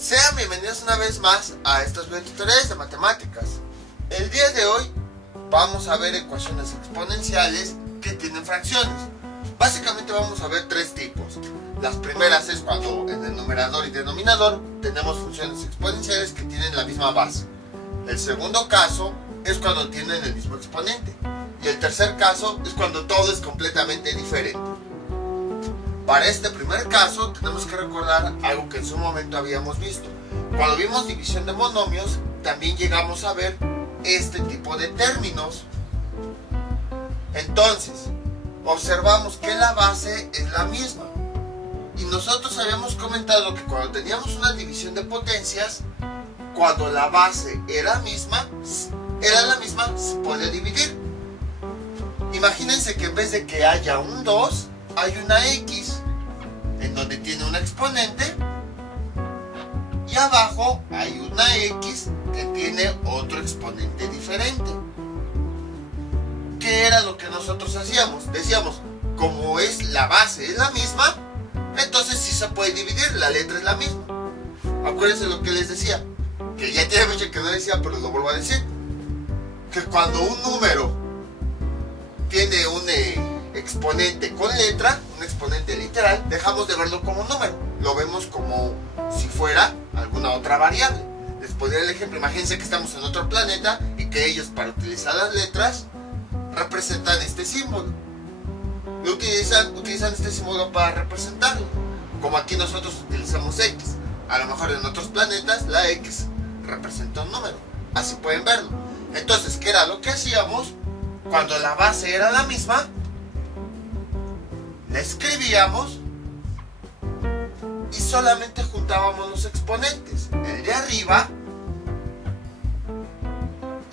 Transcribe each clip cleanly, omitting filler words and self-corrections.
Sean bienvenidos una vez más a estos videotutoriales de matemáticas. El día de hoy vamos a ver ecuaciones exponenciales que tienen fracciones. Básicamente vamos a ver tres tipos. Las primeras es cuando en el numerador y denominador tenemos funciones exponenciales que tienen la misma base. El segundo caso es cuando tienen el mismo exponente. Y el tercer caso es cuando todo es completamente diferente. Para este primer caso tenemos que recordar algo que en su momento habíamos visto. Cuando vimos división de monomios, también llegamos a ver este tipo de términos. Entonces, observamos que la base es la misma. Y nosotros habíamos comentado que cuando teníamos una división de potencias, cuando la base era la misma, se puede dividir. Imagínense que en vez de que haya un 2, hay una x, en donde tiene un exponente, y abajo hay una x que tiene otro exponente diferente. ¿Qué era lo que nosotros hacíamos? Decíamos, como la base es la misma, entonces sí se puede dividir, la letra es la misma. Acuérdense lo que les decía, que ya tiene mucho que no decía, pero lo vuelvo a decir, que cuando un número tiene un exponente con letra, un exponente literal, dejamos de verlo como un número, lo vemos como si fuera alguna otra variable. Les pondré el ejemplo, imagínense que estamos en otro planeta y que ellos, para utilizar las letras, representan este símbolo. Utilizan este símbolo para representarlo, como aquí nosotros utilizamos x. A lo mejor en otros planetas la x representa un número, así pueden verlo. Entonces, ¿qué era lo que hacíamos? Cuando la base era la misma, la escribíamos y solamente juntábamos los exponentes, el de arriba,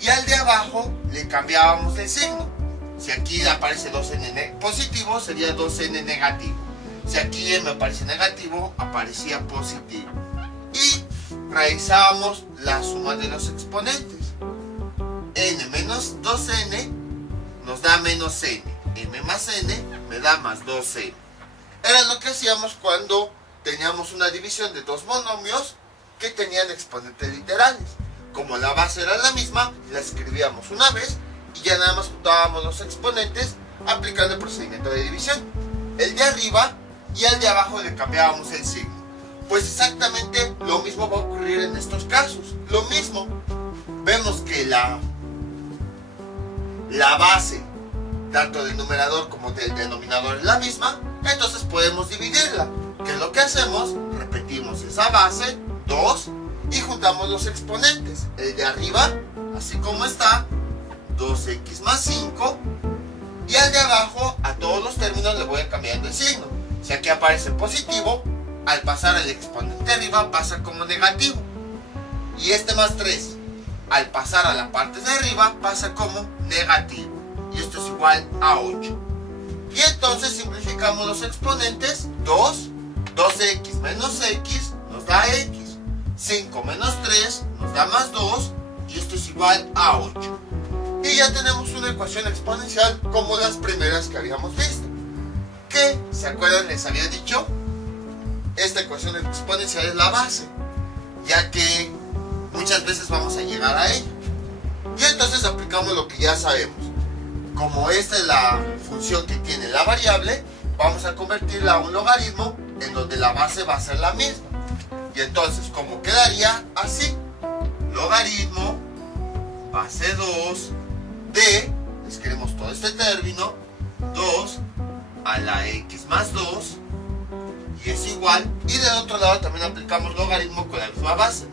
y al de abajo le cambiábamos el signo. Si aquí aparece 2n positivo, sería 2n negativo. Si aquí me aparece negativo, aparecía positivo. Y realizábamos la suma de los exponentes. n menos 2n nos da menos n. m más n me da más 2n. Era lo que hacíamos cuando teníamos una división de dos monomios que tenían exponentes literales. Como la base era la misma, la escribíamos una vez y ya nada más juntábamos los exponentes aplicando el procedimiento de división. El de arriba y al de abajo le cambiábamos el signo. Pues exactamente lo mismo va a ocurrir en estos casos. Lo mismo. Vemos que la base, tanto del numerador como del denominador, es la misma, entonces podemos dividirla. ¿Qué es lo que hacemos? Repetimos esa base, 2, y juntamos los exponentes. El de arriba, así como está, 2x más 5, y al de abajo, a todos los términos le voy cambiando el signo. Si aquí aparece positivo, al pasar el exponente arriba pasa como negativo. Y este más 3, al pasar a la parte de arriba pasa como negativo. Y esto es igual a 8. Y entonces simplificamos los exponentes. 2x menos x nos da x. 5 menos 3 nos da más 2. Y esto es igual a 8. Y ya tenemos una ecuación exponencial como las primeras que habíamos visto. Que, ¿se acuerdan? Les había dicho, esta ecuación exponencial es la base, ya que muchas veces vamos a llegar a ella. Y entonces aplicamos lo que ya sabemos. Como esta es la función que tiene la variable, vamos a convertirla a un logaritmo en donde la base va a ser la misma. Y entonces, como quedaría así, logaritmo base 2 de, escribimos todo este término, 2 a la x más 2, y es igual, y del otro lado también aplicamos logaritmo con la misma base,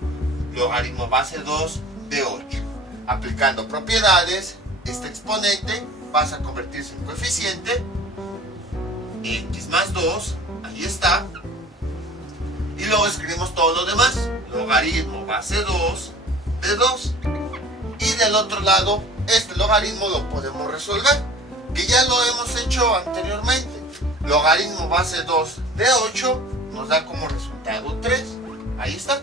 logaritmo base 2 de 8. Aplicando propiedades, este exponente pasa a convertirse en coeficiente, x más 2, ahí está, y luego escribimos todo lo demás, logaritmo base 2 de 2, y del otro lado, este logaritmo lo podemos resolver, que ya lo hemos hecho anteriormente. Logaritmo base 2 de 8 nos da como resultado 3, ahí está.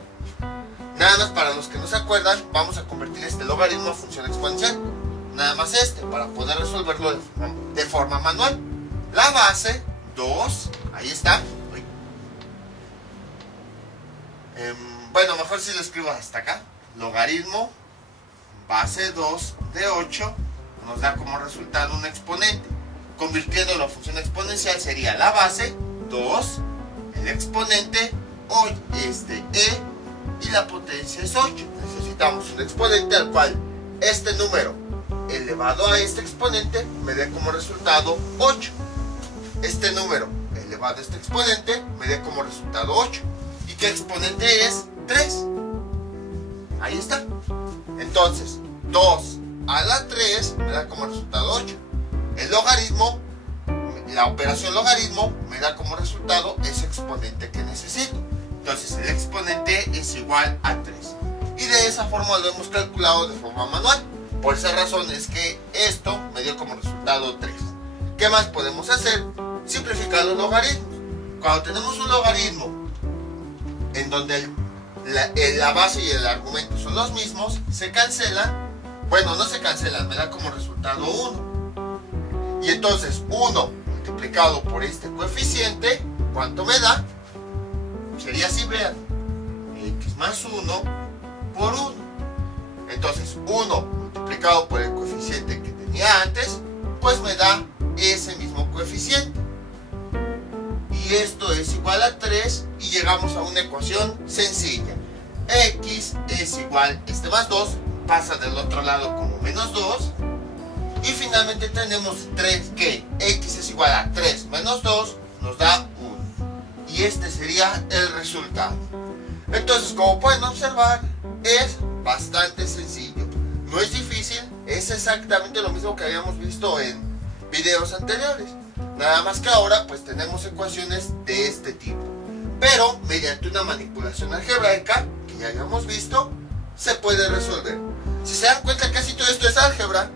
Nada más para los que no se acuerdan, vamos a convertir este logaritmo a función exponencial. Nada más para poder resolverlo de forma manual. La base 2, ahí está. Bueno, mejor si lo escribo hasta acá. Logaritmo base 2 de 8 nos da como resultado un exponente. Convirtiendo la función exponencial sería la base 2, el exponente e y la potencia es 8. Necesitamos un exponente al cual este número elevado a este exponente me dé como resultado 8. Este número elevado a este exponente me dé como resultado 8. ¿Y qué exponente es? 3. Ahí está. Entonces, 2 a la 3 me da como resultado 8. El logaritmo, la operación logaritmo, me da como resultado ese exponente que necesito. Entonces, el exponente es igual a 3. Y de esa forma lo hemos calculado de forma manual. Por esa razón es que esto me dio como resultado 3. ¿Qué más podemos hacer? Simplificar los logaritmos. Cuando tenemos un logaritmo en donde la base y el argumento son los mismos, se cancelan. Bueno, no se cancelan, me da como resultado 1. Y entonces 1 multiplicado por este coeficiente, ¿cuánto me da? Sería así, vean, x más 1 por 1. Entonces 1 multiplicado por el coeficiente que tenía antes, pues me da ese mismo coeficiente. Y esto es igual a 3 y llegamos a una ecuación sencilla. X es igual, más 2 pasa del otro lado como menos 2. Y finalmente tenemos 3, que x es igual a 3 menos 2 nos da 1. Y este sería el resultado. Entonces, como pueden observar, es bastante sencillo. No es difícil, es exactamente lo mismo que habíamos visto en videos anteriores. Nada más que ahora pues tenemos ecuaciones de este tipo. Pero mediante una manipulación algebraica, que ya habíamos visto, se puede resolver. Si se dan cuenta, casi todo esto es álgebra.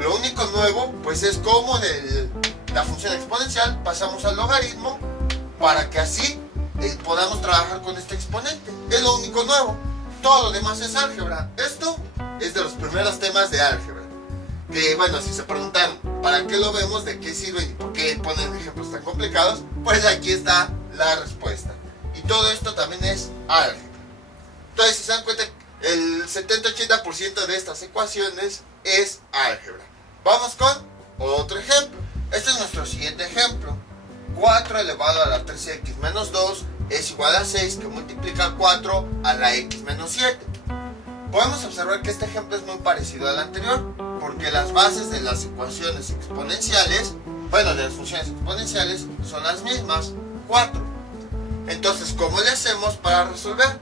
Lo único nuevo pues es cómo de la función exponencial pasamos al logaritmo para que así podamos trabajar con este exponente. Es lo único nuevo. Todo lo demás es álgebra. Esto es de los primeros temas de álgebra. Que bueno, si se preguntan ¿para qué lo vemos? ¿De qué sirven? ¿Y por qué ponen ejemplos tan complicados? Pues aquí está la respuesta. Y todo esto también es álgebra. Entonces, si se dan cuenta, el 70-80% de estas ecuaciones es álgebra. Vamos con otro ejemplo. Este es nuestro siguiente ejemplo. 4 elevado a la 3x menos 2 es igual a 6, que multiplica 4 a la x menos 7. Podemos observar que este ejemplo es muy parecido al anterior, porque las bases de las ecuaciones exponenciales, bueno, de las funciones exponenciales, son las mismas, 4. Entonces, ¿cómo le hacemos para resolver?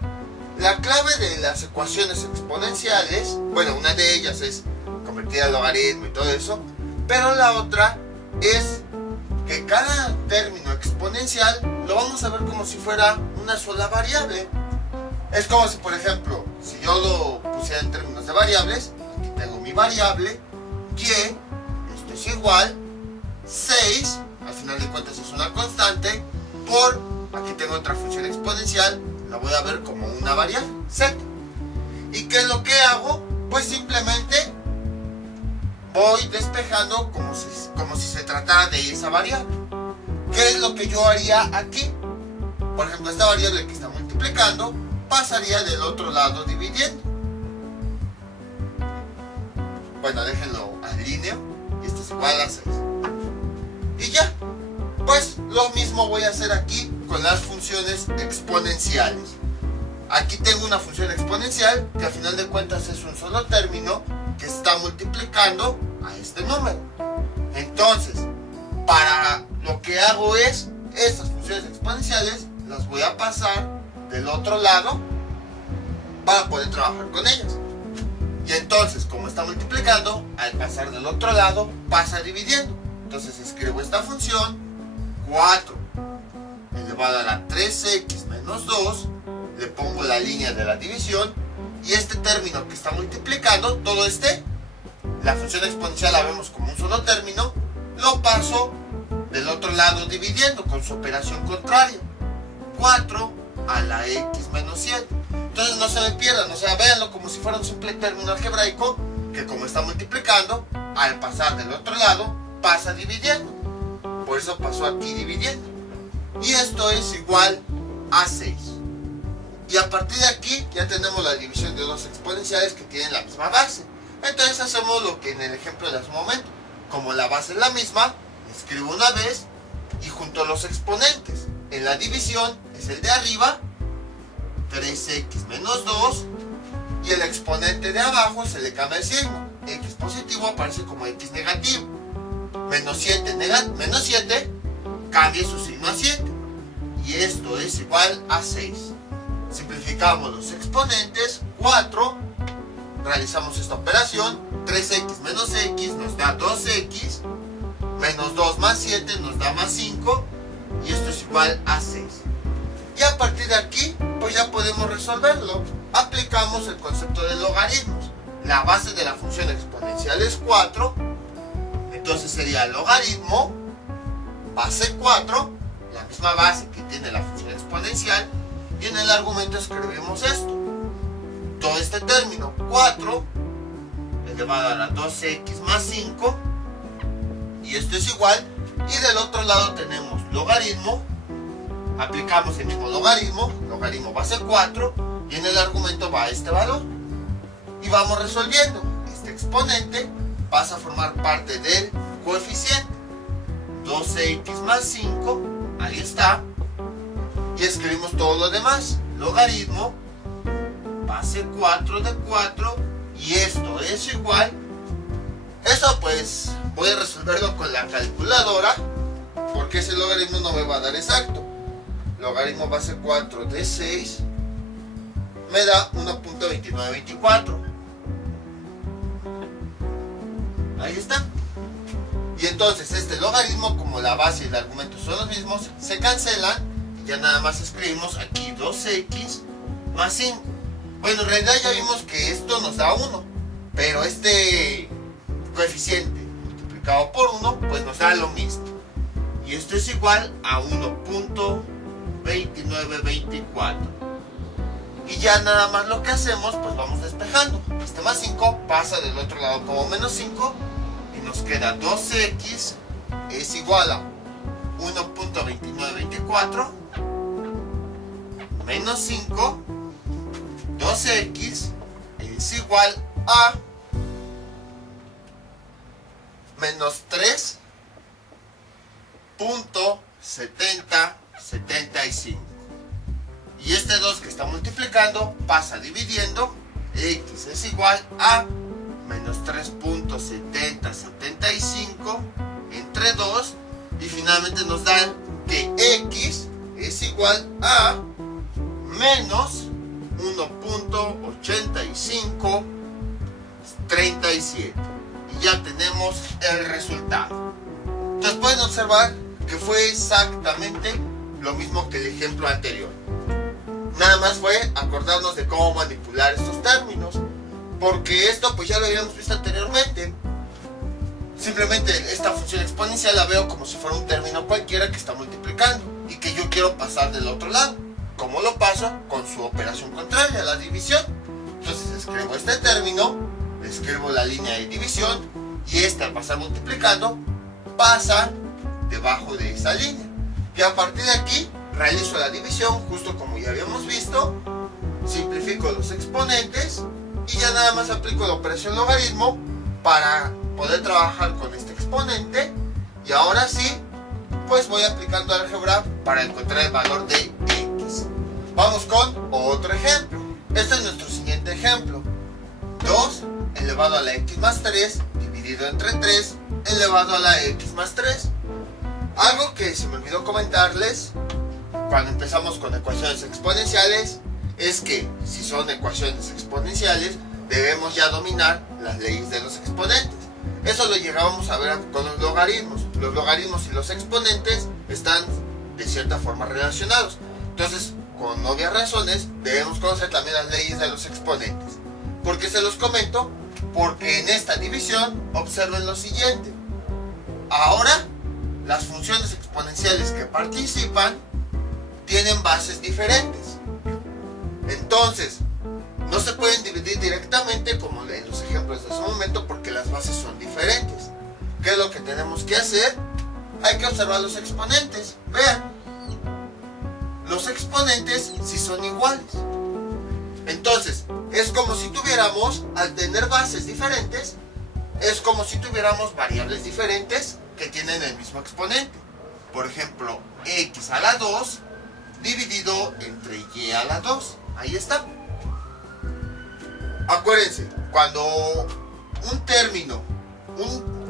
La clave de las ecuaciones exponenciales, bueno, una de ellas es convertir al logaritmo y todo eso, pero la otra es que cada término exponencial lo vamos a ver como si fuera una sola variable. Es como si, por ejemplo, si yo lo pusiera en términos de variables, aquí tengo mi variable, y esto es igual 6, al final de cuentas es una constante, por, aquí tengo otra función exponencial, la voy a ver como una variable, z. ¿Y qué es lo que hago? Pues simplemente voy despejando como si se tratara de esa variable. ¿Qué es lo que yo haría aquí? Por ejemplo, esta variable que está multiplicando pasaría del otro lado dividiendo. Bueno, déjenlo alineo. Y esto es igual a 6. Y ya. Pues lo mismo voy a hacer aquí con las funciones exponenciales. Aquí tengo una función exponencial que al final de cuentas es un solo término que está multiplicando a este número. Entonces, para lo que hago es, estas funciones exponenciales las voy a pasar del otro lado para poder trabajar con ellas. Y entonces, como está multiplicando, al pasar del otro lado, pasa dividiendo. Entonces escribo esta función, 4 elevado a la 3x menos 2, le pongo la línea de la división, y este término que está multiplicando, todo la función exponencial la vemos como un solo término, lo paso del otro lado dividiendo con su operación contraria, 4 a la x menos 7. Entonces no se me pierdan, o sea, véanlo como si fuera un simple término algebraico que, como está multiplicando, al pasar del otro lado pasa dividiendo. Por eso pasó aquí dividiendo. Y esto es igual a 6. Y a partir de aquí ya tenemos la división de dos exponenciales que tienen la misma base. Entonces hacemos lo que en el ejemplo de hace un momento. Como la base es la misma, escribo una vez y junto los exponentes. En la división es el de arriba, 3x menos 2, y el exponente de abajo se le cambia el signo. X positivo aparece como X negativo. Menos 7 cambia su signo a 7. Y esto es igual a 6. Simplificamos los exponentes, 4, realizamos esta operación, 3x menos x nos da 2x, menos 2 más 7 nos da más 5, y esto es igual a 6. Y a partir de aquí, pues ya podemos resolverlo. Aplicamos el concepto de logaritmos. La base de la función exponencial es 4, entonces sería logaritmo, base 4, la misma base que tiene la función exponencial, y en el argumento escribimos esto. Todo este término, 4, elevado a la 2x más 5, y esto es igual, y del otro lado tenemos logaritmo, aplicamos el mismo logaritmo, logaritmo base 4, y en el argumento va este valor. Y vamos resolviendo. Este exponente pasa a formar parte del coeficiente. 12x más 5, ahí está. Y escribimos todo lo demás. Logaritmo, base 4 de 4, y esto es igual. Esto pues voy a resolverlo con la calculadora, porque ese logaritmo no me va a dar exacto. Logaritmo base 4 de 6 me da 1.2924. Ahí está. Y entonces este logaritmo, como la base y el argumento son los mismos, se cancelan y ya nada más escribimos aquí 2x más 5. Bueno, en realidad ya vimos que esto nos da 1, pero este coeficiente multiplicado por 1 pues nos da lo mismo. Y esto es igual a 1.2924. Y ya nada más lo que hacemos, pues vamos despejando. Este más 5 pasa del otro lado como menos 5 y nos queda 2x es igual a 1.2924 menos 5, 2x es igual a menos 3.7075. Y este 2 que está multiplicando pasa dividiendo, x es igual a menos 3.7075 entre 2, y finalmente nos dan que x es igual a menos 1.8537. Y ya tenemos el resultado. Entonces pueden observar que fue exactamente lo mismo que el ejemplo anterior. Nada más fue acordarnos de cómo manipular estos términos, porque esto pues ya lo habíamos visto anteriormente. Simplemente esta función exponencial la veo como si fuera un término cualquiera que está multiplicando y que yo quiero pasar del otro lado. ¿Cómo lo paso? Con su operación contraria, la división. Entonces escribo este término, escribo la línea de división, y esta al pasar multiplicando pasa debajo de esa línea. Y a partir de aquí realizo la división justo como ya habíamos visto, simplifico los exponentes y ya nada más aplico la operación logaritmo para poder trabajar con este exponente. Y ahora sí, pues voy aplicando álgebra para encontrar el valor de x. Vamos con otro ejemplo. Este es nuestro siguiente ejemplo. 2 elevado a la x más 3 dividido entre 3 elevado a la x más 3. Algo que se me olvidó comentarles cuando empezamos con ecuaciones exponenciales es que si son ecuaciones exponenciales debemos ya dominar las leyes de los exponentes. Eso lo llegábamos a ver con los logaritmos. Los logaritmos y los exponentes están de cierta forma relacionados. Entonces, con obvias razones, debemos conocer también las leyes de los exponentes. ¿Por qué se los comento? Porque en esta división observen lo siguiente. Ahora, las funciones exponenciales que participan tienen bases diferentes. Entonces, no se pueden dividir directamente como en los ejemplos de ese momento porque las bases son diferentes. ¿Qué es lo que tenemos que hacer? Hay que observar los exponentes. Vean, los exponentes sí son iguales. Entonces, es como si tuviéramos, al tener bases diferentes, es como si tuviéramos variables diferentes que tienen el mismo exponente. Por ejemplo, x a la 2 dividido entre y a la 2. Ahí está. Acuérdense, cuando un término,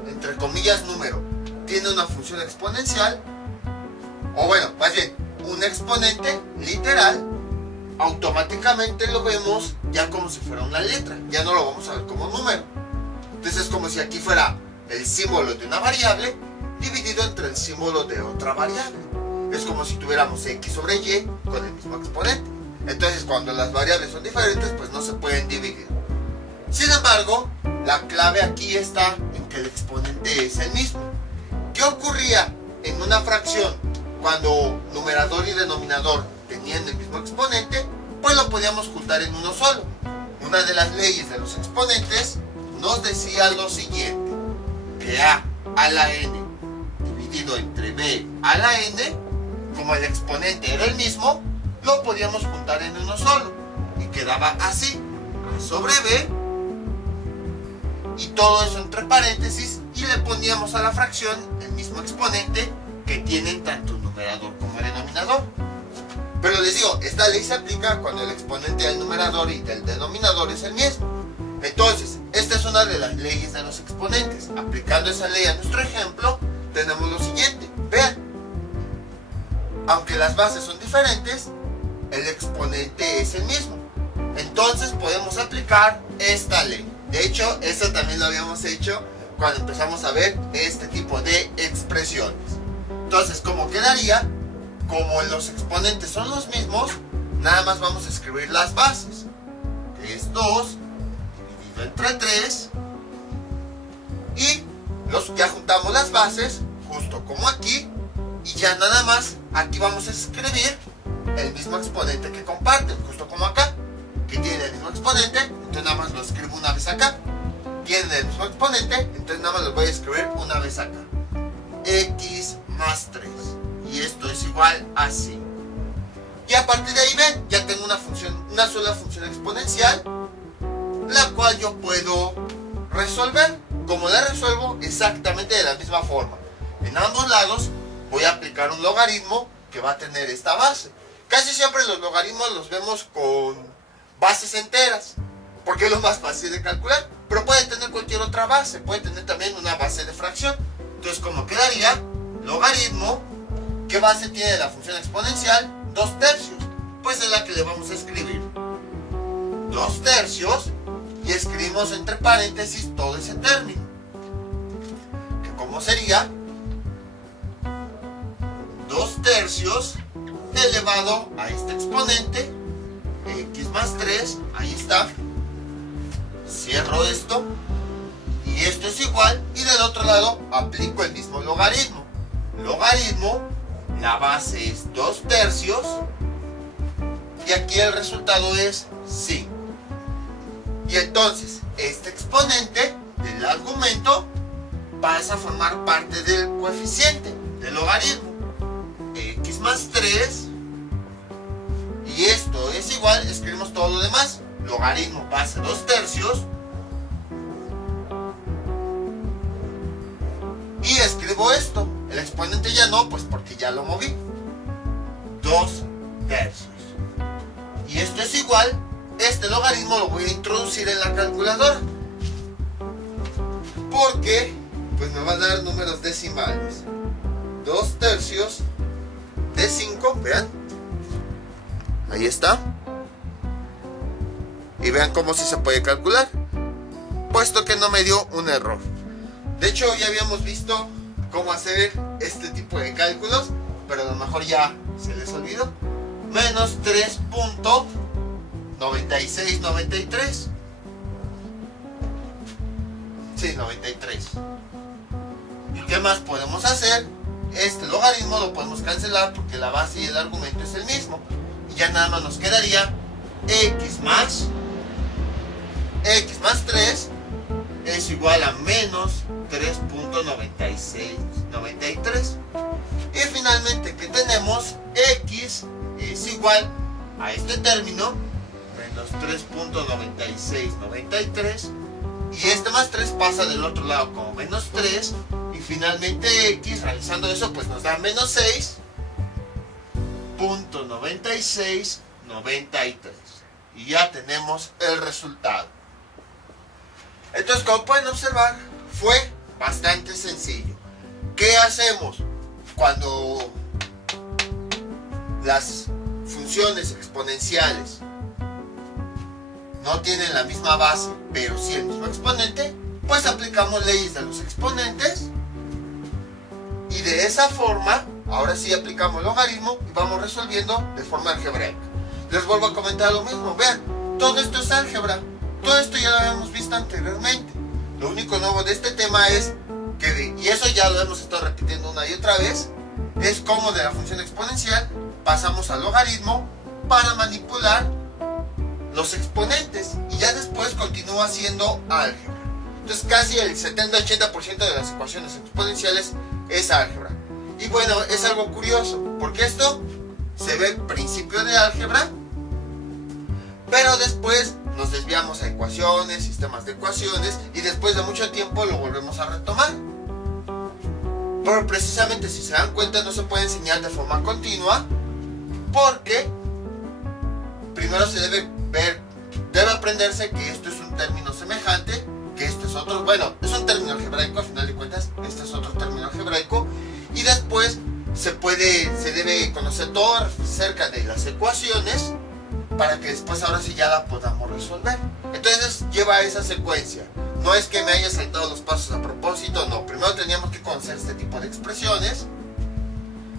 entre comillas número, tiene una función exponencial, o bueno, más bien, un exponente literal, automáticamente lo vemos ya como si fuera una letra, ya no lo vamos a ver como número. Entonces es como si aquí fuera el símbolo de una variable dividido entre el símbolo de otra variable. Es como si tuviéramos x sobre y con el mismo exponente. Entonces cuando las variables son diferentes, pues no se pueden dividir. Sin embargo, la clave aquí está en que el exponente es el mismo. ¿Qué ocurría en una fracción cuando numerador y denominador tenían el mismo exponente? Pues lo podíamos juntar en uno solo. Una de las leyes de los exponentes nos decía lo siguiente, que a la n dividido entre b a la n, como el exponente era el mismo, lo podíamos juntar en uno solo y quedaba así, a sobre b, y todo eso entre paréntesis, y le poníamos a la fracción el mismo exponente que tienen tanto el numerador como el denominador. Pero les digo, esta ley se aplica cuando el exponente del numerador y del denominador es el mismo. Entonces, esta es una de las leyes de los exponentes. Aplicando esa ley a nuestro ejemplo, tenemos lo siguiente. Vean, aunque las bases son diferentes, el exponente es el mismo. Entonces podemos aplicar esta ley. De hecho, esto también lo habíamos hecho cuando empezamos a ver este tipo de expresiones. Entonces, ¿cómo quedaría? Como los exponentes son los mismos, nada más vamos a escribir las bases, que es 2 dividido entre 3, y ya juntamos las bases, justo como aquí, y ya nada más aquí vamos a escribir el mismo exponente que comparten, justo como acá, que tiene el mismo exponente, entonces nada más lo escribo una vez acá. Tienen el mismo exponente, entonces nada más lo voy a escribir una vez acá. X más 3. Y esto es igual a 5. Y a partir de ahí ven, ya tengo una sola función exponencial, la cual yo puedo resolver. Como la resuelvo exactamente de la misma forma. En ambos lados voy a aplicar un logaritmo que va a tener esta base. Casi siempre los logaritmos los vemos con bases enteras, porque es lo más fácil de calcular. Pero puede tener cualquier otra base, puede tener también una base de fracción. Entonces, ¿cómo quedaría? Logaritmo. ¿Qué base tiene la función exponencial? 2 tercios. Pues es la que le vamos a escribir. 2 tercios. Y escribimos entre paréntesis todo ese término. Que como sería 2 tercios elevado a este exponente. X más 3. Ahí está. Cierro esto. Y esto es igual. Y del otro lado aplico el mismo logaritmo. Logaritmo. La base es 2 tercios y aquí el resultado es 5. Y entonces este exponente del argumento pasa a formar parte del coeficiente del logaritmo. X más 3 y esto es igual, escribimos todo lo demás. Logaritmo base 2 tercios y escribo esto. El exponente ya no, pues porque ya lo moví. 2 tercios. Y esto es igual, este logaritmo lo voy a introducir en la calculadora. Porque, pues me va a dar números decimales. 2 tercios de 5, vean. Ahí está. Y vean cómo sí se puede calcular. Puesto que no me dio un error. De hecho, ya habíamos visto cómo hacer este tipo de cálculos, pero a lo mejor ya se les olvidó. Menos 3.9693. Sí, 93. ¿Y qué más podemos hacer? Este logaritmo lo podemos cancelar porque la base y el argumento es el mismo. Y ya nada más nos quedaría x más 3 es igual a menos 3.9693. Y finalmente que tenemos x es igual a este término, menos 3.9693. Y este más 3 pasa del otro lado como menos 3. Y finalmente x, realizando eso, pues nos da menos 6.9693. Y ya tenemos el resultado. Entonces, como pueden observar, fue bastante sencillo. ¿Qué hacemos cuando las funciones exponenciales no tienen la misma base, pero sí el mismo exponente? Pues aplicamos leyes de los exponentes y de esa forma, ahora sí aplicamos logaritmo y vamos resolviendo de forma algebraica. Les vuelvo a comentar lo mismo, vean, todo esto es álgebra, todo esto ya lo habíamos visto anteriormente. Lo único nuevo de este tema es que, y eso ya lo hemos estado repitiendo una y otra vez, es cómo de la función exponencial pasamos al logaritmo para manipular los exponentes y ya después continúa siendo álgebra. Entonces casi el 70-80% de las ecuaciones exponenciales es álgebra. Y bueno, es algo curioso, porque esto se ve principio de álgebra, pero después nos desviamos a ecuaciones, sistemas de ecuaciones, y después de mucho tiempo lo volvemos a retomar. Pero precisamente, si se dan cuenta, no se puede enseñar de forma continua, porque primero se debe aprenderse que esto es un término semejante, que esto es otro, bueno, es un término algebraico, a final de cuentas, este es otro término algebraico, y después se debe conocer todo acerca de las ecuaciones, para que después ahora sí ya la podamos resolver. Entonces lleva esa secuencia. No es que me haya saltado los pasos a propósito, no. Primero teníamos que conocer este tipo de expresiones,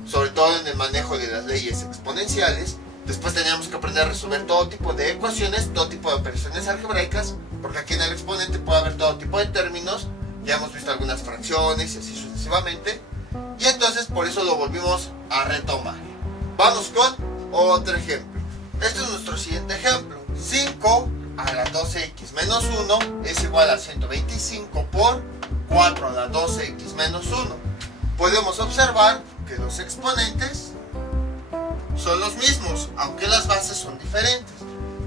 sobre todo en el manejo de las leyes exponenciales. Después teníamos que aprender a resolver todo tipo de ecuaciones, todo tipo de operaciones algebraicas, porque aquí en el exponente puede haber todo tipo de términos. Ya hemos visto algunas fracciones y así sucesivamente. Y entonces por eso lo volvimos a retomar. Vamos con otro ejemplo. Este es nuestro siguiente ejemplo. 5 a la 12x menos 1 es igual a 125 por 4 a la 12x menos 1. Podemos observar que los exponentes son los mismos, aunque las bases son diferentes.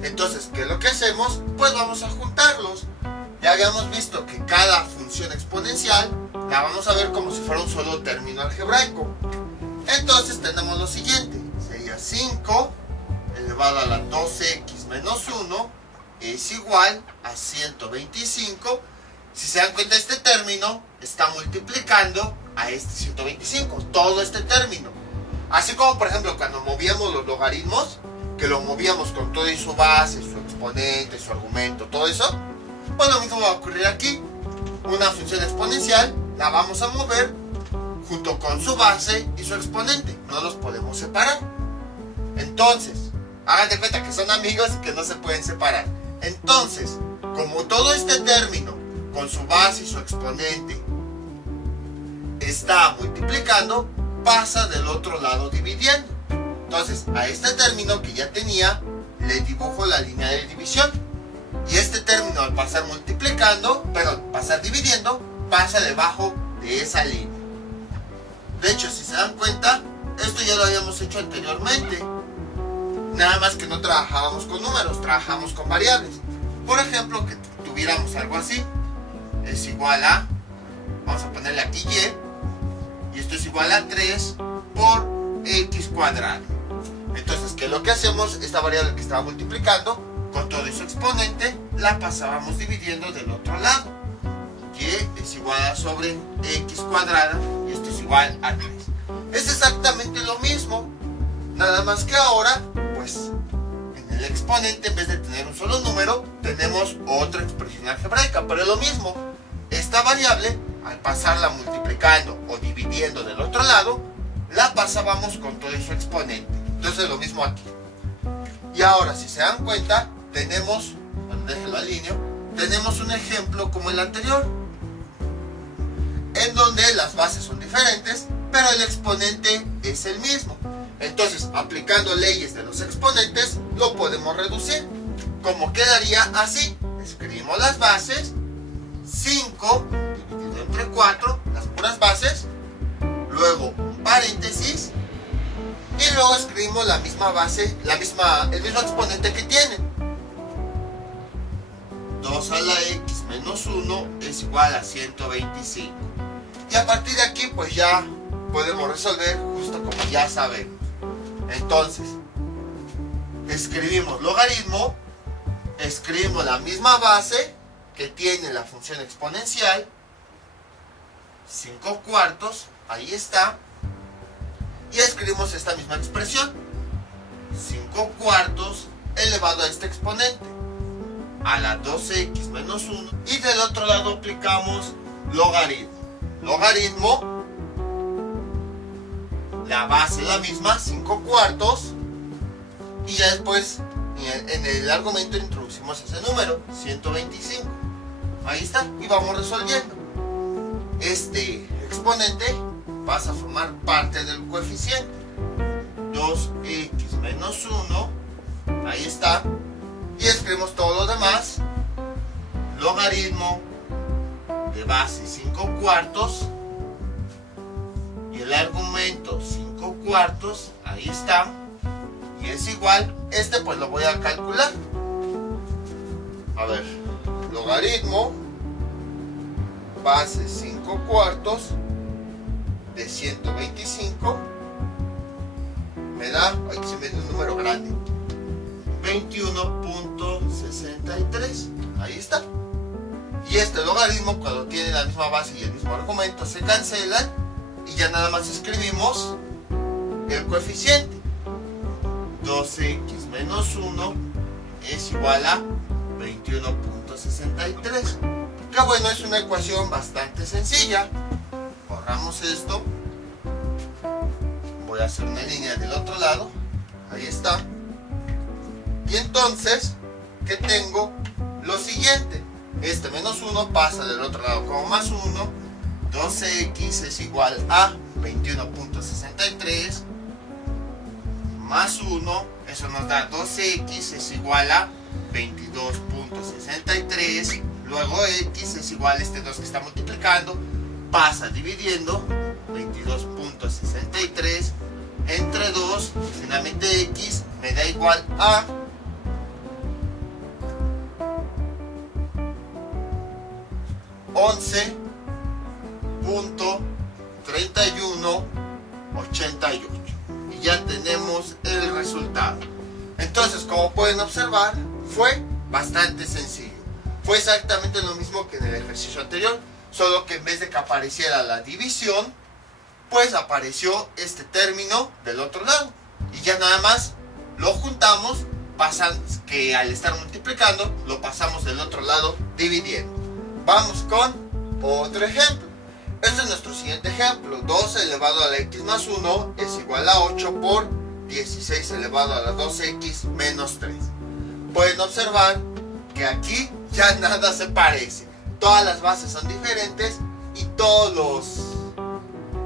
Entonces, ¿qué es lo que hacemos? Pues vamos a juntarlos. Ya habíamos visto que cada función exponencial la vamos a ver como si fuera un solo término algebraico. Entonces tenemos lo siguiente. Sería 5 elevado a la 12x menos 1 es igual a 125. Si se dan cuenta, este término está multiplicando a este 125, todo este término. Así como, por ejemplo, cuando movíamos los logaritmos, que lo movíamos con todo y su base, su exponente, su argumento, todo eso, pues lo mismo va a ocurrir aquí. Una función exponencial la vamos a mover junto con su base y su exponente, no los podemos separar. Entonces, hagan de cuenta que son amigos y que no se pueden separar. Entonces, como todo este término con su base y su exponente está multiplicando, pasa del otro lado dividiendo. Entonces, a este término que ya tenía, le dibujo la línea de división. Y este término, al pasar dividiendo, pasa debajo de esa línea. De hecho, si se dan cuenta, esto ya lo habíamos hecho anteriormente. Nada más que no trabajábamos con números, trabajamos con variables. Por ejemplo, que tuviéramos algo así. Es igual a, vamos a ponerle aquí y esto es igual a 3 por x cuadrado. Entonces, ¿qué es lo que hacemos? Esta variable que estaba multiplicando, con todo su exponente, la pasábamos dividiendo del otro lado. Y es igual a sobre x cuadrada, y esto es igual a 3. Es exactamente lo mismo, nada más que ahora, pues, en el exponente, en vez de tener un solo número, tenemos otra expresión algebraica, pero es lo mismo. Esta variable, al pasarla multiplicando o dividiendo del otro lado, la pasábamos con todo su exponente. Entonces lo mismo aquí. Y ahora, si se dan cuenta, tenemos, bueno, déjenlo alineo, tenemos un ejemplo como el anterior, en donde las bases son diferentes, pero el exponente es el mismo. Entonces, aplicando leyes de los exponentes, lo podemos reducir. Como quedaría así: escribimos las bases, 5 dividido entre 4, las puras bases, luego un paréntesis, y luego escribimos la misma base, el mismo exponente que tienen. 2 a la x menos 1 es igual a 125. Y a partir de aquí pues ya podemos resolver justo como ya sabemos. Entonces, escribimos logaritmo, escribimos la misma base que tiene la función exponencial, 5 cuartos, ahí está, y escribimos esta misma expresión, 5 cuartos elevado a este exponente, a la 2x menos 1, y del otro lado aplicamos logaritmo. Logaritmo, la base es la misma, 5 cuartos, y ya después en el argumento introducimos ese número, 125. Ahí está, y vamos resolviendo. Este exponente pasa a formar parte del coeficiente, 2x menos 1, ahí está, y escribimos todo lo demás, logaritmo de base 5 cuartos, y el argumento 5 cuartos, ahí está, y es igual, pues lo voy a calcular. A ver, logaritmo base 5 cuartos de 125 me da, aquí se me da un número grande, 21.63, ahí está. Y este logaritmo, cuando tiene la misma base y el mismo argumento, se cancelan y ya nada más escribimos el coeficiente, 2x menos 1 es igual a 21.63. Que bueno, es una ecuación bastante sencilla. Borramos esto, voy a hacer una línea del otro lado, ahí está. Y entonces, ¿qué tengo? Lo siguiente, este menos 1 pasa del otro lado como más 1, 12x es igual a 21.63 más 1, eso nos da 12x es igual a 22.63, luego x es igual a este 2 que está multiplicando, pasa dividiendo, 22.63 entre 2, finalmente x me da igual a 11.3188, y ya tenemos el resultado. Entonces, como pueden observar, fue bastante sencillo. Fue exactamente lo mismo que en el ejercicio anterior, solo que en vez de que apareciera la división, pues apareció este término del otro lado, y ya nada más lo juntamos, que al estar multiplicando lo pasamos del otro lado dividiendo. Vamos con otro ejemplo. Este es nuestro siguiente ejemplo. 2 elevado a la x más 1 es igual a 8 por 16 elevado a la 2x menos 3. Pueden observar que aquí ya nada se parece. Todas las bases son diferentes y todos los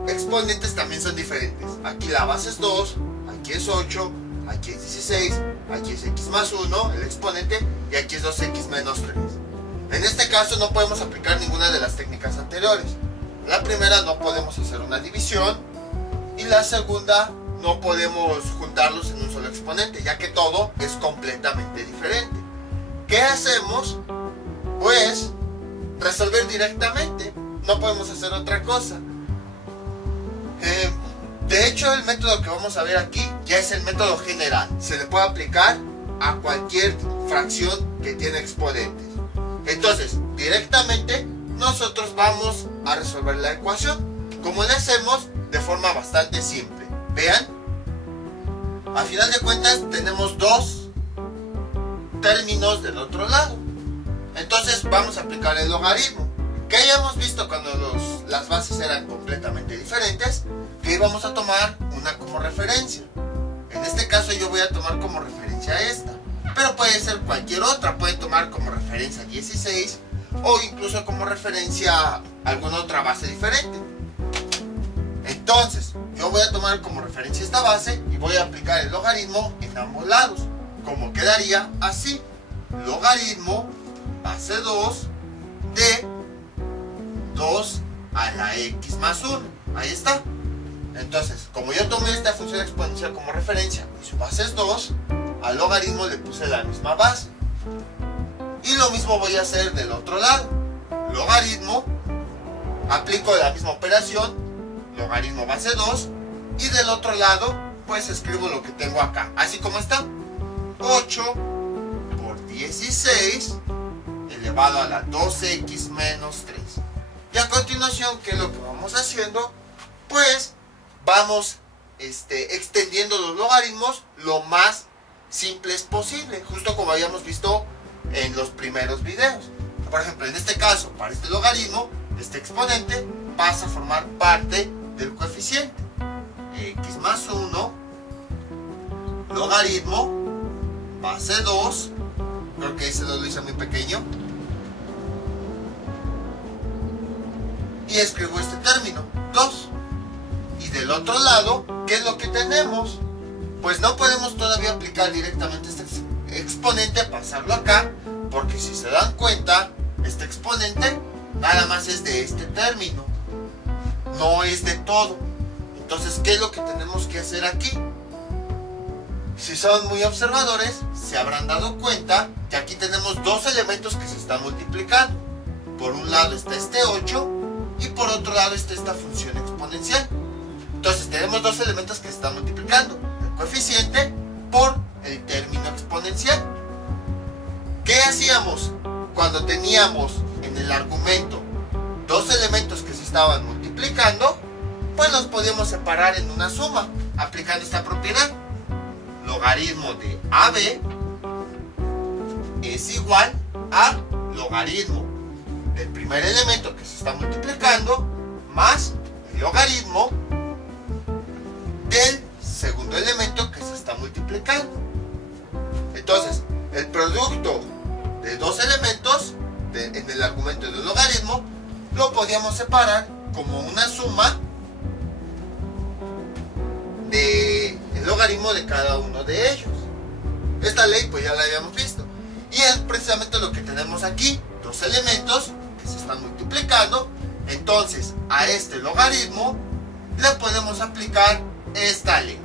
exponentes también son diferentes. Aquí la base es 2, aquí es 8, aquí es 16, aquí es x más 1, el exponente, y aquí es 2x menos 3. En este caso no podemos aplicar ninguna de las técnicas anteriores. La primera, no podemos hacer una división, y la segunda, no podemos juntarlos en un solo exponente, ya que todo es completamente diferente. ¿Qué hacemos? Pues resolver directamente, no podemos hacer otra cosa. De hecho, el método que vamos a ver aquí ya es el método general, se le puede aplicar a cualquier fracción que tiene exponentes. Entonces, directamente nosotros vamos a resolver la ecuación, como le hacemos de forma bastante simple. Vean, a final de cuentas tenemos dos términos del otro lado. Entonces vamos a aplicar el logaritmo, que ya hemos visto cuando las bases eran completamente diferentes, que íbamos a tomar una como referencia. En este caso yo voy a tomar como referencia esta, pero puede ser cualquier otra, pueden tomar como referencia 16 o incluso como referencia alguna otra base diferente. Entonces, yo voy a tomar como referencia esta base y voy a aplicar el logaritmo en ambos lados, como quedaría así: logaritmo base 2 de 2 a la x más 1. Ahí está. Entonces, como yo tomé esta función exponencial como referencia y su base es 2, al logaritmo le puse la misma base. Y lo mismo voy a hacer del otro lado. Logaritmo, aplico la misma operación, logaritmo base 2, y del otro lado pues escribo lo que tengo acá, así como está. 8 por 16 elevado a la 2x menos 3. Y a continuación, ¿qué es lo que vamos haciendo? Pues vamos extendiendo los logaritmos lo más simples posible, justo como habíamos visto en los primeros videos. Por ejemplo, en este caso, para este logaritmo, este exponente pasa a formar parte del coeficiente. X más 1, logaritmo, base 2, creo que ese lo hice muy pequeño, y escribo este término, 2. Y del otro lado, ¿qué es lo que tenemos? Pues no podemos todavía aplicar directamente este exponente, pasarlo acá, porque si se dan cuenta, este exponente nada más es de este término, no es de todo. Entonces, ¿qué es lo que tenemos que hacer aquí? Si son muy observadores, se habrán dado cuenta que aquí tenemos dos elementos que se están multiplicando. Por un lado está este 8 y por otro lado está esta función exponencial. Entonces tenemos dos elementos que se están multiplicando, el coeficiente por el término exponencial. ¿Qué hacíamos cuando teníamos en el argumento dos elementos que se estaban multiplicando? Pues los podíamos separar en una suma, aplicando esta propiedad. Logaritmo de AB es igual a logaritmo del primer elemento que se está multiplicando más el logaritmo del segundo elemento que se está multiplicando. Entonces, el producto de dos elementos en el argumento del logaritmo lo podíamos separar como una suma del logaritmo de cada uno de ellos. Esta ley pues ya la habíamos visto, y es precisamente lo que tenemos aquí, dos elementos que se están multiplicando. Entonces a este logaritmo le podemos aplicar esta ley.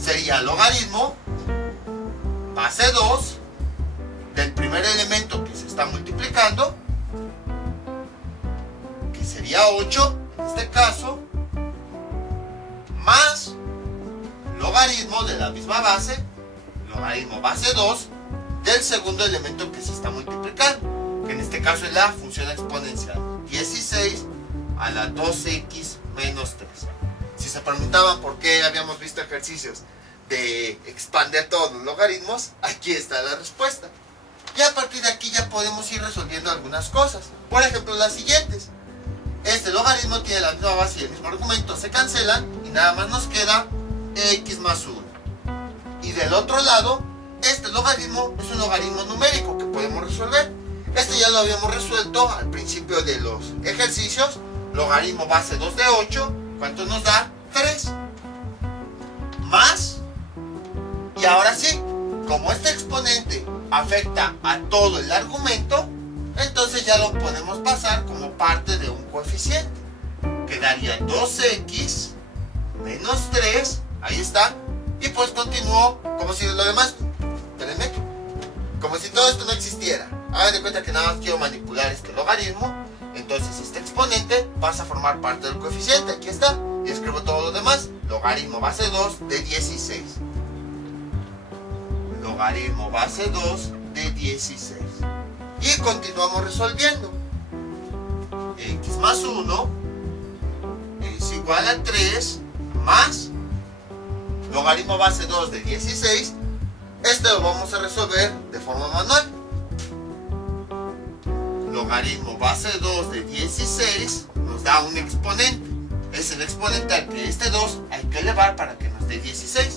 Sería logaritmo base 2 del primer elemento que se está multiplicando, que sería 8 en este caso, más logaritmo de la misma base, logaritmo base 2 del segundo elemento que se está multiplicando, que en este caso es la función exponencial, 16 a la 2x menos 3. Si se preguntaban por qué habíamos visto ejercicios de expandir todos los logaritmos, aquí está la respuesta. Y a partir de aquí ya podemos ir resolviendo algunas cosas. Por ejemplo, las siguientes. Este logaritmo tiene la misma base y el mismo argumento, se cancelan y nada más nos queda x más 1. Y del otro lado, este logaritmo es un logaritmo numérico que podemos resolver. Este ya lo habíamos resuelto al principio de los ejercicios. Logaritmo base 2 de 8, ¿cuánto nos da? 3. Más, y ahora sí, como este exponente afecta a todo el argumento, entonces ya lo podemos pasar como parte de un coeficiente. Quedaría 2x menos 3, ahí está, y pues continúo como si lo demás, espérenme, como si todo esto no existiera. Hagan de cuenta que nada más quiero manipular este logaritmo, entonces este exponente pasa a formar parte del coeficiente, aquí está, y escribo todo lo demás, logaritmo base 2 de 16. Logaritmo base 2 de 16. Y continuamos resolviendo. X más 1 es igual a 3 más logaritmo base 2 de 16. Este lo vamos a resolver de forma manual. Logaritmo base 2 de 16 nos da un exponente. Es el exponente al que este 2 hay que elevar para que nos dé 16.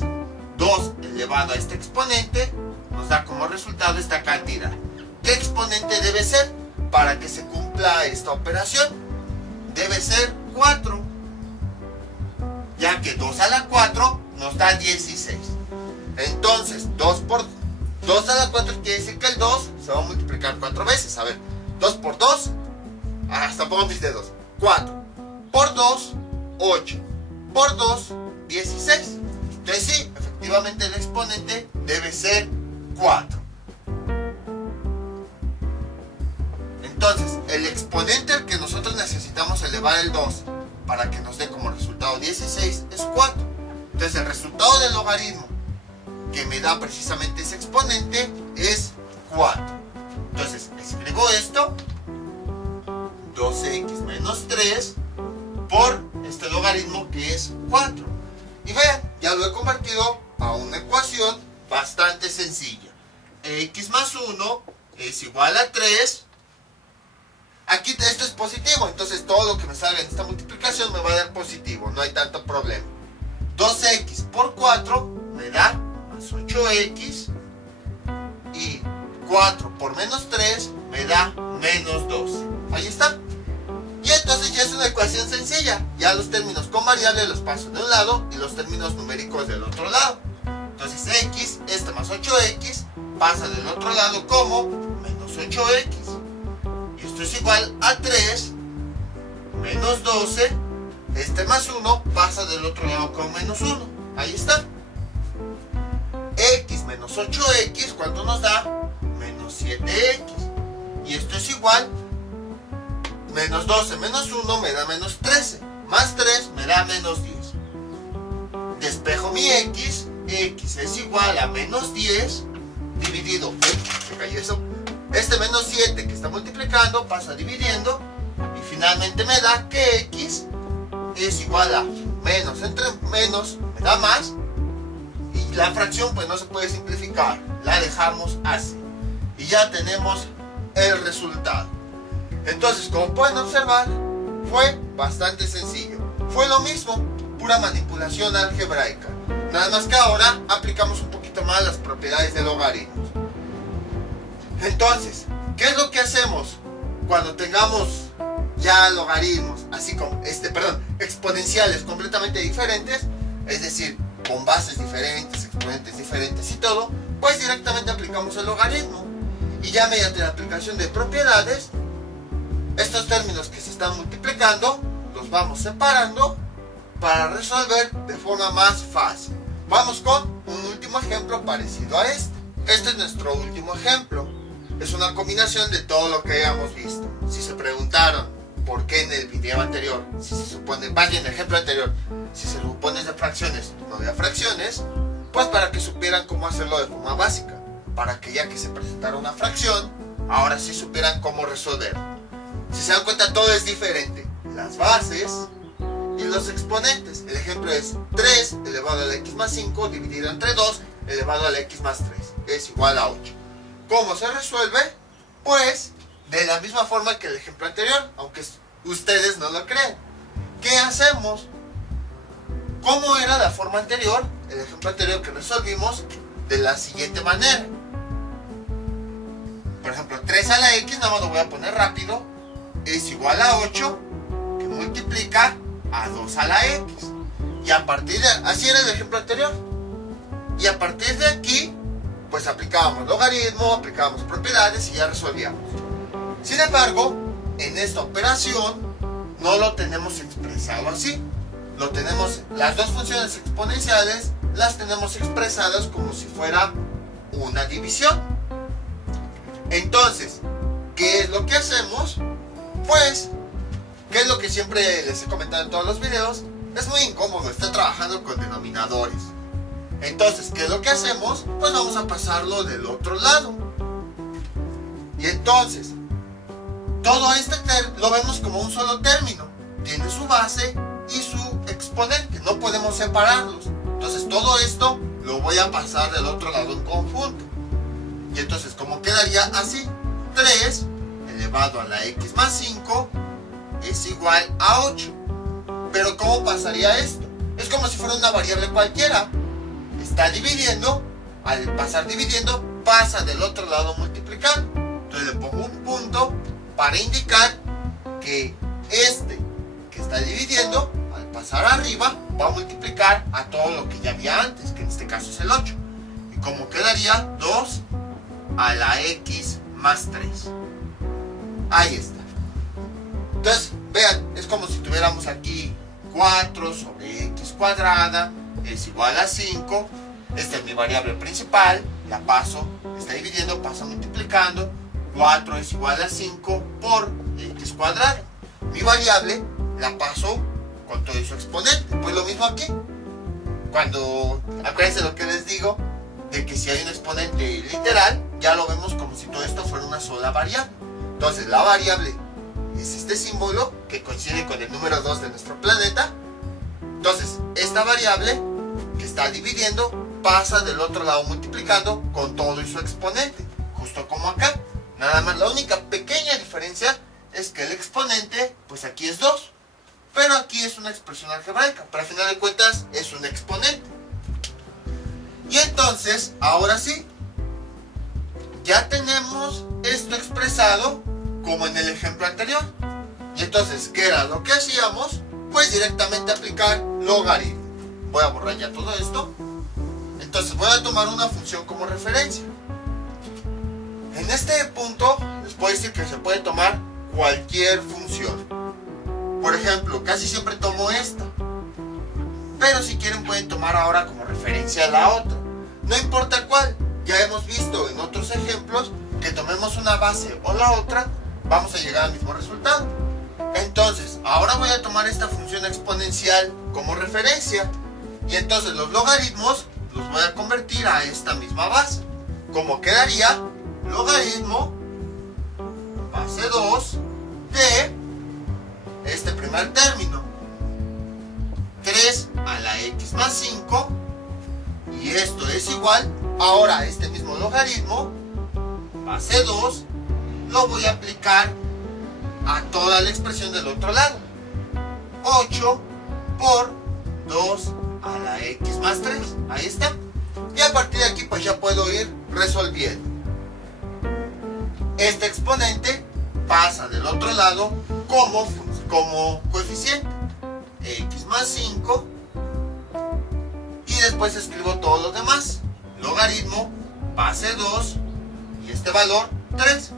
2 elevado a este exponente nos da como resultado esta cantidad. ¿Qué exponente debe ser para que se cumpla esta operación? Debe ser 4, ya que 2 a la 4 nos da 16. Entonces 2 por 2 a la 4 quiere decir que el 2 se va a multiplicar 4 veces. A ver, 2 por 2, hasta pongo mis dedos, 4 por 2, 8 por 2, 16. Entonces sí, efectivamente el exponente debe ser 4. Entonces, el exponente al que nosotros necesitamos elevar el 2 para que nos dé como resultado 16 es 4. Entonces, el resultado del logaritmo que me da precisamente ese exponente es 4. Entonces, escribo esto, 12x menos 3 por este logaritmo que es 4. Y vean, ya lo he convertido a una ecuación bastante sencilla. X más 1 es igual a 3. Aquí esto es positivo, entonces todo lo que me salga en esta multiplicación me va a dar positivo, no hay tanto problema. 2x por 4 me da más 8x y 4 por menos 3 me da menos 12. Ahí está. Y entonces ya es una ecuación sencilla. Ya los términos con variable los paso de un lado y los términos numéricos del otro lado. Entonces x, más 8x, pasa del otro lado como menos 8x. Y esto es igual a 3 menos 12. Más 1 pasa del otro lado como menos 1. Ahí está. X menos 8x, ¿cuánto nos da? Menos 7x. Y esto es igual, menos 12 menos 1 me da menos 13. Más 3 me da menos 10. Despejo mi x. X es igual a menos 10 dividido, se cayó eso. Menos 7 que está multiplicando pasa dividiendo. Y finalmente me da que x es igual a menos entre menos me da más. Y la fracción pues no se puede simplificar, la dejamos así. Y ya tenemos el resultado. Entonces, como pueden observar, fue bastante sencillo. Fue lo mismo, pura manipulación algebraica. Nada más que ahora aplicamos un poquito más las propiedades de logaritmos. Entonces, ¿qué es lo que hacemos cuando tengamos ya logaritmos, así como exponenciales completamente diferentes? Es decir, con bases diferentes, exponentes diferentes y todo, pues directamente aplicamos el logaritmo. Y ya mediante la aplicación de propiedades, estos términos que se están multiplicando, los vamos separando para resolver de forma más fácil. Vamos con un último ejemplo parecido a este. Este es nuestro último ejemplo. Es una combinación de todo lo que hayamos visto. Si se preguntaron por qué en el video anterior, si se supone, más bien el ejemplo anterior, si se supone de fracciones, no de fracciones, pues para que supieran cómo hacerlo de forma básica. Para que ya que se presentara una fracción, ahora sí supieran cómo resolver. Si se dan cuenta, todo es diferente. Las bases y los exponentes. El ejemplo es 3 elevado a la x más 5 dividido entre 2 elevado a la x más 3 es igual a 8. ¿Cómo se resuelve? Pues de la misma forma que el ejemplo anterior, aunque ustedes no lo creen. ¿Qué hacemos? ¿Cómo era la forma anterior? El ejemplo anterior que resolvimos de la siguiente manera. Por ejemplo, 3 a la x, nada más lo voy a poner rápido, es igual a 8, que multiplica a 2 a la x. Y a partir de, así era el ejemplo anterior. Y a partir de aquí, pues aplicábamos logaritmo, aplicábamos propiedades y ya resolvíamos. Sin embargo, en esta operación no lo tenemos expresado así. Lo tenemos, las dos funciones exponenciales las tenemos expresadas como si fuera una división. Entonces, ¿qué es lo que hacemos? Pues, ¿qué es lo que siempre les he comentado en todos los videos? Es muy incómodo estar trabajando con denominadores. Entonces, ¿qué es lo que hacemos? Pues vamos a pasarlo del otro lado. Y entonces, todo este lo vemos como un solo término. Tiene su base y su exponente. No podemos separarlos. Entonces, todo esto lo voy a pasar del otro lado en conjunto. Y entonces, ¿cómo quedaría? Así. 3 elevado a la x más 5 es igual a 8. Pero ¿cómo pasaría esto? Es como si fuera una variable cualquiera. Está dividiendo, al pasar dividiendo, pasa del otro lado multiplicando. Entonces le pongo un punto para indicar que este que está dividiendo, al pasar arriba, va a multiplicar a todo lo que ya había antes, que en este caso es el 8. Y como quedaría 2 a la x más 3. Ahí está. Entonces, vean, es como si tuviéramos aquí 4 sobre x cuadrada es igual a 5. Esta es mi variable principal, la paso, está dividiendo, pasa multiplicando, 4 es igual a 5 por x cuadrado. Mi variable la paso con todo su exponente. Pues lo mismo aquí. Acuérdense lo que les digo, de que si hay un exponente literal, ya lo vemos como si todo esto fuera una sola variable. Entonces la variable es este símbolo que coincide con el número 2 de nuestro planeta. Entonces esta variable que está dividiendo pasa del otro lado multiplicando con todo y su exponente, justo como acá. Nada más la única pequeña diferencia es que el exponente, pues aquí es 2, pero aquí es una expresión algebraica, pero al final de cuentas es un exponente. Y entonces, ahora sí, ya tenemos esto expresado como en el ejemplo anterior. Y entonces, ¿qué era lo que hacíamos? Pues directamente aplicar logaritmo. Voy a borrar ya todo esto. Entonces voy a tomar una función como referencia. En este punto les puedo decir que se puede tomar cualquier función. Por ejemplo, casi siempre tomo esta. Pero si quieren pueden tomar ahora como referencia la otra. No importa cuál. Ya hemos visto en otros ejemplos que tomemos una base o la otra, vamos a llegar al mismo resultado. Entonces, ahora voy a tomar esta función exponencial como referencia. Y entonces los logaritmos los voy a convertir a esta misma base. Como quedaría logaritmo base 2 de este primer término, 3 a la x más 5, y esto es igual, ahora a este mismo logaritmo base 2 lo voy a aplicar a toda la expresión del otro lado, 8 por 2 a la x más 3, ahí está. Y a partir de aquí pues ya puedo ir resolviendo. Este exponente pasa del otro lado como coeficiente, x más 5, y después escribo todo lo demás, logaritmo base 2 y este valor 3.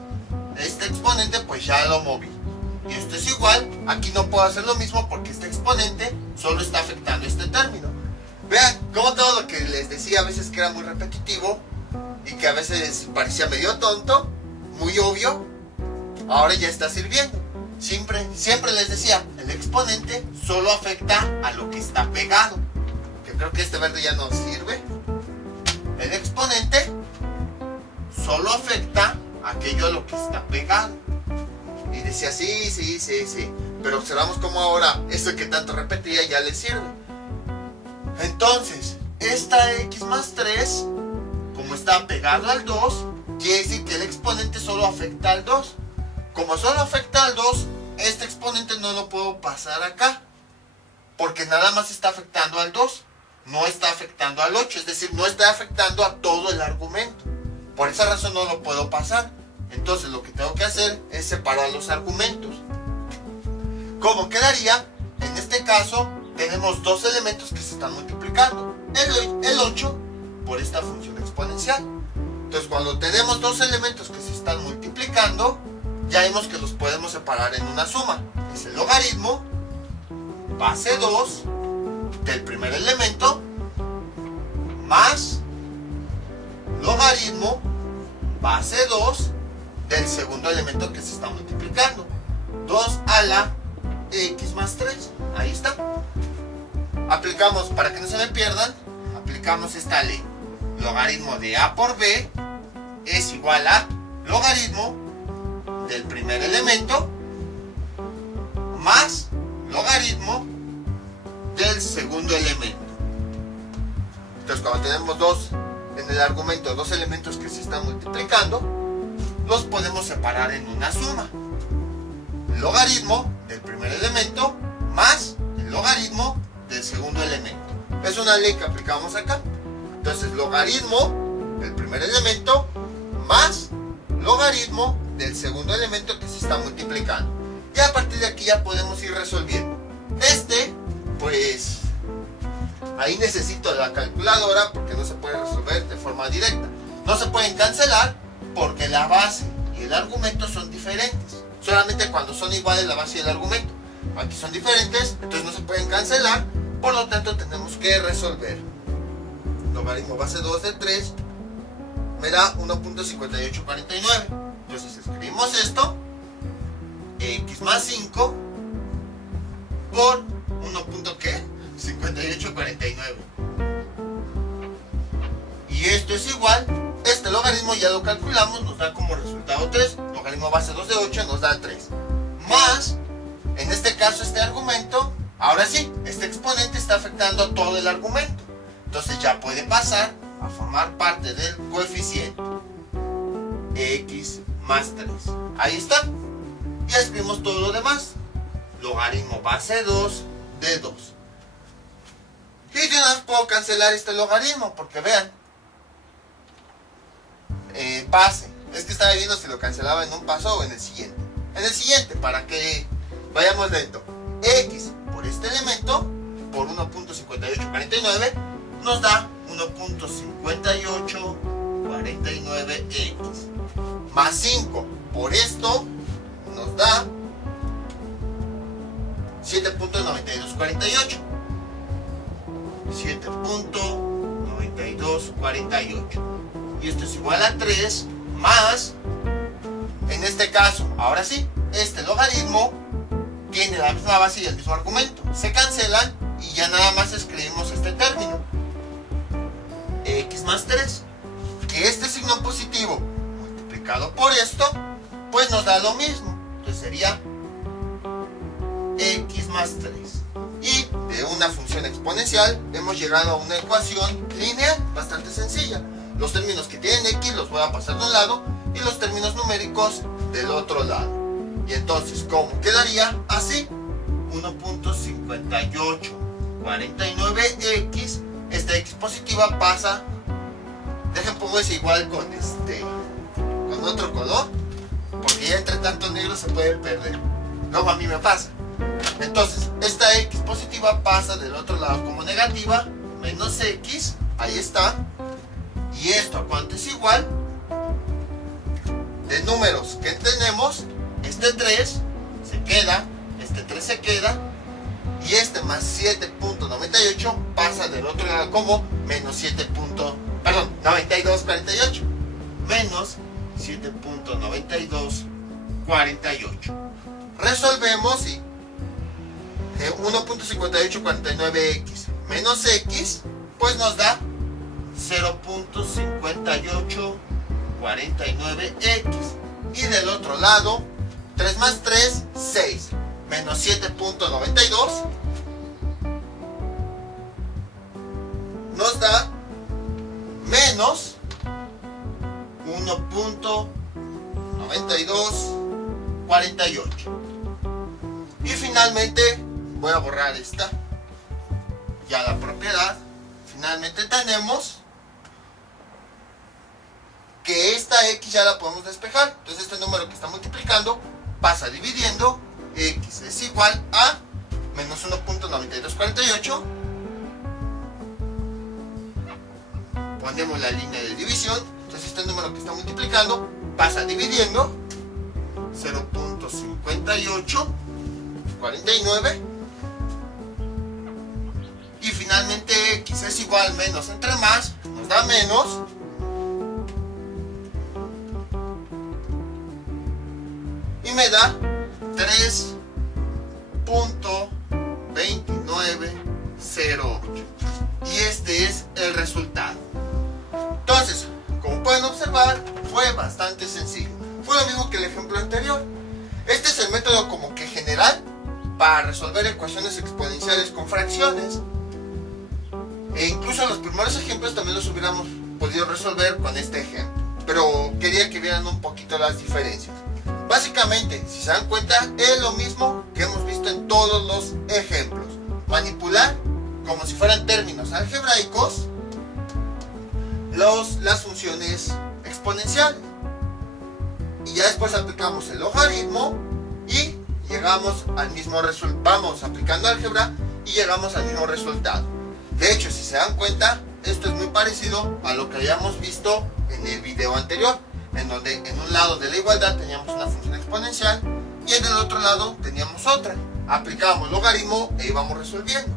Este exponente pues ya lo moví. Y esto es igual, aquí no puedo hacer lo mismo porque este exponente solo está afectando este término. Vean cómo todo lo que les decía a veces que era muy repetitivo y que a veces parecía medio tonto, muy obvio, ahora ya está sirviendo. Siempre les decía, el exponente solo afecta a lo que está pegado. Que creo que este verde ya no sirve. El exponente solo afecta aquello a lo que está pegado. Y decía, sí. Pero observamos cómo ahora esto que tanto repetía ya le sirve. Entonces, esta x más 3, como está pegado al 2, quiere decir que el exponente solo afecta al 2. Como solo afecta al 2, este exponente no lo puedo pasar acá, porque nada más está afectando al 2, no está afectando al 8, es decir, no está afectando a todo el argumento. Por esa razón no lo puedo pasar. Entonces lo que tengo que hacer es separar los argumentos. ¿Cómo quedaría? En este caso tenemos dos elementos que se están multiplicando, el 8 por esta función exponencial. Entonces cuando tenemos dos elementos que se están multiplicando, ya vimos que los podemos separar en una suma. Es el logaritmo base 2 del primer elemento más logaritmo base 2 del segundo elemento que se está multiplicando, 2 a la x más 3. Ahí está. Aplicamos, para que no se me pierdan, aplicamos esta ley. Logaritmo de a por b es igual a logaritmo del primer elemento más logaritmo del segundo elemento. Entonces cuando tenemos en el argumento dos elementos que se están multiplicando, los podemos separar en una suma. Logaritmo del primer elemento más el logaritmo del segundo elemento. Es una ley que aplicamos acá. Entonces logaritmo del primer elemento más logaritmo del segundo elemento que se está multiplicando. Y a partir de aquí ya podemos ir resolviendo. Pues ahí necesito la calculadora porque no se puede resolver de forma directa. No se pueden cancelar porque la base y el argumento son diferentes. Solamente cuando son iguales la base y el argumento. Aquí son diferentes, entonces no se pueden cancelar. Por lo tanto tenemos que resolver. Logaritmo base 2 de 3 me da 1.5849. Entonces escribimos esto, x más 5 por 1.5849. Y esto es igual, este logaritmo ya lo calculamos, nos da como resultado 3, logaritmo base 2 de 8 nos da 3. Más, en este caso este argumento, ahora sí, este exponente está afectando todo el argumento. Entonces ya puede pasar a formar parte del coeficiente x más 3. Ahí está. Ya escribimos todo lo demás. Logaritmo base 2 de 2. Y yo no puedo cancelar este logaritmo porque vean. Base. Es que estaba viendo si lo cancelaba en un paso o en el siguiente. En el siguiente, para que vayamos lento. X por este elemento, por 1.5849, nos da 1.5849x. Más 5 por esto nos da 7.9248. 7.9248. Y esto es igual a 3 más, en este caso, ahora sí, este logaritmo tiene la misma base y el mismo argumento. Se cancelan y ya nada más escribimos este término. X más 3. Que este signo positivo multiplicado por esto, pues nos da lo mismo. Entonces sería x más 3. Y de una función exponencial hemos llegado a una ecuación lineal bastante sencilla. Los términos que tienen x los voy a pasar de un lado y los términos numéricos del otro lado. Y entonces, ¿cómo quedaría? Así. 1.5849x. Esta x positiva pasa. Dejen pongo ese igual con otro color, porque ya entre tanto negro se puede perder. Luego a mí me pasa. Entonces, esta x positiva pasa del otro lado como negativa, menos x, ahí está. Y esto a cuánto es igual. De números que tenemos, este 3 se queda, este 3 se queda, y este más 7.98 pasa del otro lado como menos 9248. Menos 7.9248. Resolvemos y 1.5849x menos x, pues nos da 0.5849x. Y del otro lado, 3 más 3, 6. Menos 7.92 nos da menos 1.9248. Y finalmente voy a borrar esta, ya la propiedad. Finalmente tenemos que esta x ya la podemos despejar. Entonces este número que está multiplicando pasa dividiendo. X es igual a menos 1.9248. Ponemos la línea de división. Entonces este número que está multiplicando pasa dividiendo. 0.5849. Y finalmente x es igual a menos entre más, nos da menos. Y me da 3.2908. Y este es el resultado. Entonces, como pueden observar, fue bastante sencillo. Fue lo mismo que el ejemplo anterior. Este es el método como que general para resolver ecuaciones exponenciales con fracciones. E incluso los primeros ejemplos también los hubiéramos podido resolver con este ejemplo. Pero quería que vieran un poquito las diferencias. Básicamente, si se dan cuenta, es lo mismo que hemos visto en todos los ejemplos. Manipular, como si fueran términos algebraicos, las funciones exponenciales. Y ya después aplicamos el logaritmo y llegamos al mismo resultado. Vamos aplicando álgebra y llegamos al mismo resultado. De hecho, si se dan cuenta, esto es muy parecido a lo que habíamos visto en el video anterior, en donde en un lado de la igualdad teníamos una función exponencial y en el otro lado teníamos otra. Aplicábamos logaritmo e íbamos resolviendo.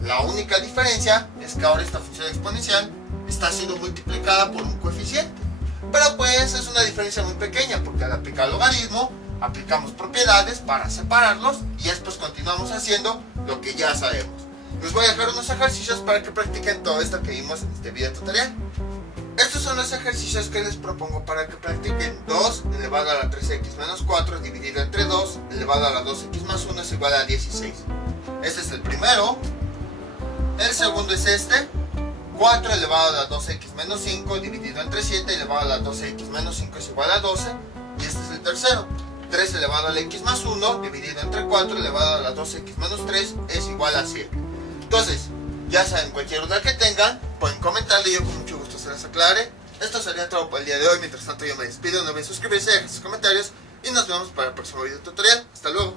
La única diferencia es que ahora esta función exponencial está siendo multiplicada por un coeficiente. Pero pues es una diferencia muy pequeña, porque al aplicar logaritmo, aplicamos propiedades para separarlos y después continuamos haciendo lo que ya sabemos. Les voy a dejar unos ejercicios para que practiquen todo esto que vimos en este video tutorial. Estos son los ejercicios que les propongo para que practiquen. 2 elevado a la 3x menos 4 dividido entre 2 elevado a la 2x más 1 es igual a 16. Este es el primero. El segundo es este. 4 elevado a la 2x menos 5 dividido entre 7 elevado a la 2x menos 5 es igual a 12. Y este es el tercero. 3 elevado a la x más 1 dividido entre 4 elevado a la 2x menos 3 es igual a 7. Entonces, ya saben, cualquier duda que tengan, pueden comentarle y yo con mucho gusto se las aclare. Esto sería todo por el día de hoy. Mientras tanto yo me despido, no olviden suscribirse, dejar sus comentarios y nos vemos para el próximo video tutorial. Hasta luego.